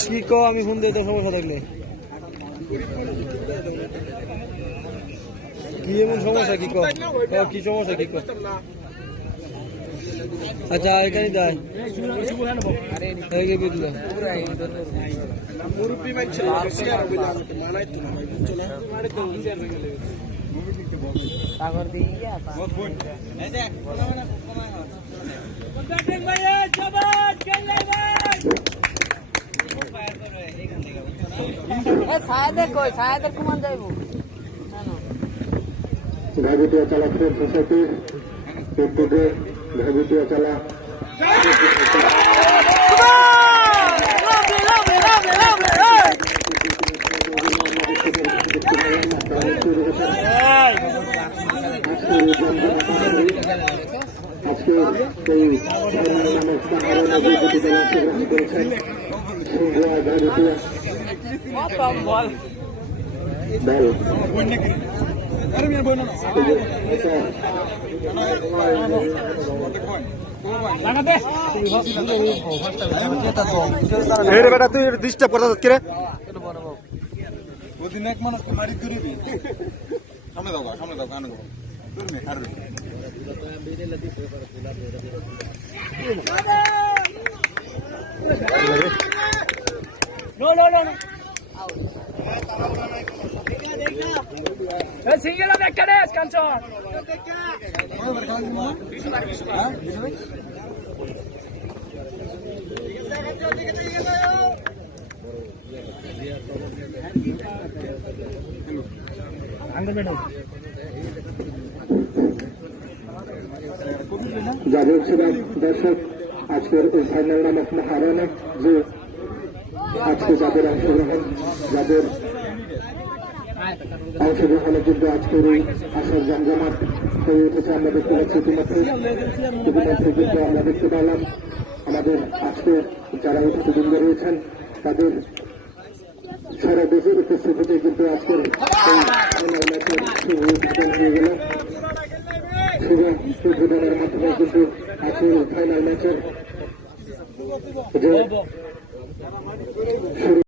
কি কো আমি ফোন দিই তো সমস্যা থাকলে কি এমন সমস্যা কি কো কি সমস্যা কি কো আচ্ছা এখানে যাই ভাবিটিয়া চালাচ্ছে পোশাকে ভাবিটিয়া চালা আজকে এই অংশগ্রহণ করেছেন সিংহুয়া ভাবিটিয়া বেটা তুই ডিস্টার্ব করতে কে রে ওদিন এক মানুষ মারি দিবি সামনে দাও কানে দাও তুমি আর নো সিঙ্গেল অফ একটা ডেস কাঞ্চন যাদের ছিলেন দর্শক আজকের ওই ফাইনাল নামক মহারণে যে আজকে যাদের অংশগ্রহণের জন্য আজকের এই আসার জমজমাট হয়ে উঠেছে আমরা দেখতে পাচ্ছি ইতিমধ্যে কিন্তু আমরা দেখতে পারলাম আমাদের আজকে যারা অতিথিবৃন্দ রয়েছেন তাদের সারা দেশের উপস্থিতিতে কিন্তু আজকের এই ম্যাচের শুভ উদ্বোধন হয়ে গেল শুভ উদ্বোধনের মাধ্যমে কিন্তু আজকের ফাইনাল ম্যাচের শুরু